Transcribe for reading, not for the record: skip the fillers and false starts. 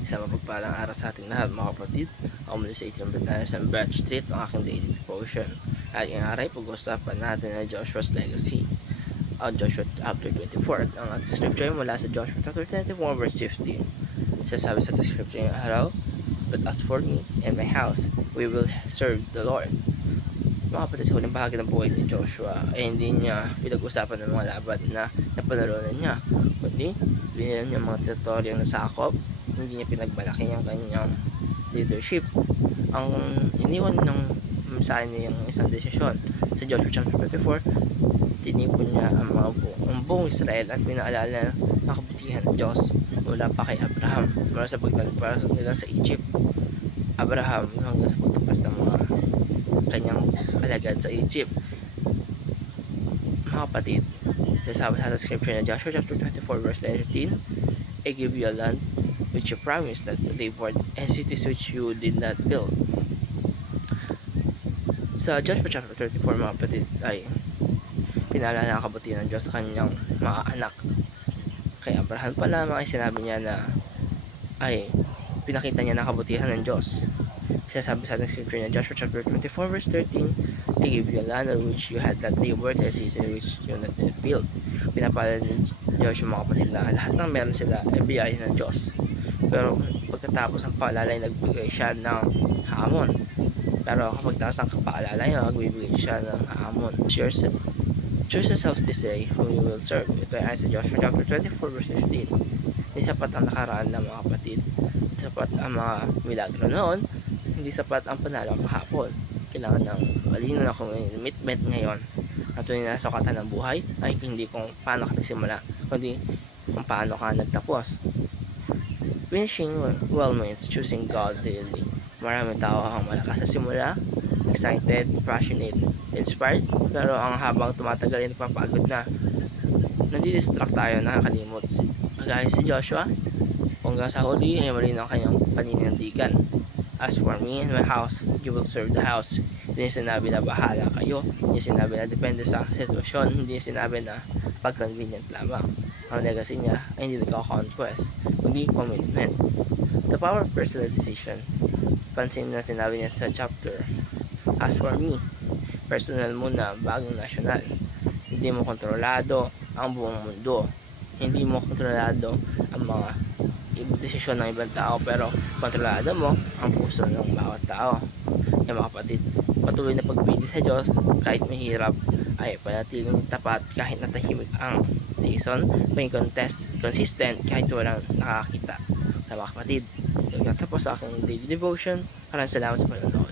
Isang mapagpalang araw sa ating lahat mga kapatid. Ako muli sa 18 Batanes ng Branch Street ang aking daily devotion. At ngayong araw pag-usapan natin ang Joshua's legacy. Ang Joshua chapter 24 at ang ating scripture mula sa Joshua chapter 24 verse 15. Sasabi sa ating scripture ngayong araw, "But as for me and my house, we will serve the Lord." Mga kapatid, sa huling bahagi ng buhay ni Joshua ay hindi niya pinag-usapan ng mga laban na napanalunan niya, kundi binigyan niya mga teritoryong nasakop. Hindi niya pinagmalaki ang kanyang leadership. Ang iniwan ng sa niya yung isang desisyon sa Joshua chapter 24, tinipon niya ang buong Israel at pinaalala ng kabutihan ng Diyos mula pa kay Abraham, mula sa paglalagpas nila sa Egypt, Abraham hanggang sa pagtukas ng mga kanyang alagad sa Egypt. Mga kapatid, sasabi sa scripture na Joshua chapter 24 verse 13, "I give you a land which you promised that you labored, and cities which you did not build." Sa Joshua chapter 34 mga kapatid ay pinaalala ang kabutihan ng Diyos sa kanyang mga anak. Kay Abraham pa lamang ay sinabi niya na ay pinakita niya na kabutihan ng Diyos. Sinasabi sa ating scripture na Joshua chapter 24 verse 13, "I give you a land on which you had not labored, and city which you not built." Pinapaalala ni Joshua mga kapatid na lahat ng meron sila ay biyaya ng Diyos. Pero pagkatapos ng paalala ay nagbigay siya ng hamon. Pero kapag taas ang paalala niya, magbibigay siya ng hamon. Choose yourselves this day whom you will serve. Ito ay sa Joshua chapter 24 verse 15. Hindi sapat ang nakaraan ng mga kapatid. Sapat ang mga milagro noon. Hindi sapat ang panalo kahapon. Kailangan ng malino na commitment ngayon. At tunay na sukatan ng buhay ay hindi kung paano ka nagsimula, kundi kung paano ka nagtapos. Finishing well means choosing God daily. Maraming tao ang malakas sa simula, excited, passionate, inspired, pero ang habang tumatagal ay napapagod na. Nadidistract tayo, nakakalimot. Gaya si Joshua, hanggang sa huli ay malinaw ang kanyang paninindigan. "As for me and my house, you will serve the house." Hindi sinabi na bahala kayo, hindi sinabi na depende sa sitwasyon, hindi sinabi na pag-convenient lamang. Ang legacy niya ay hindi nagka-conquest, kundi commitment. The power of personal decision. Pansin na sinabi niya sa chapter, "As for me," personal muna bagong national. Hindi mo kontrolado ang buong mundo. Hindi mo kontrolado ang mga desisyon ng ibang tao, pero kontrolado mo ang puso ng bawat tao. Yung mga kapatid, patuloy na pagpili sa Diyos kahit mahirap ay panatiling tapat kahit natahimik ang season, maging consistent kahit walang nakakita. Mga kapatid, nagtatapos sa aking daily devotion. Maraming salamat sa panonood.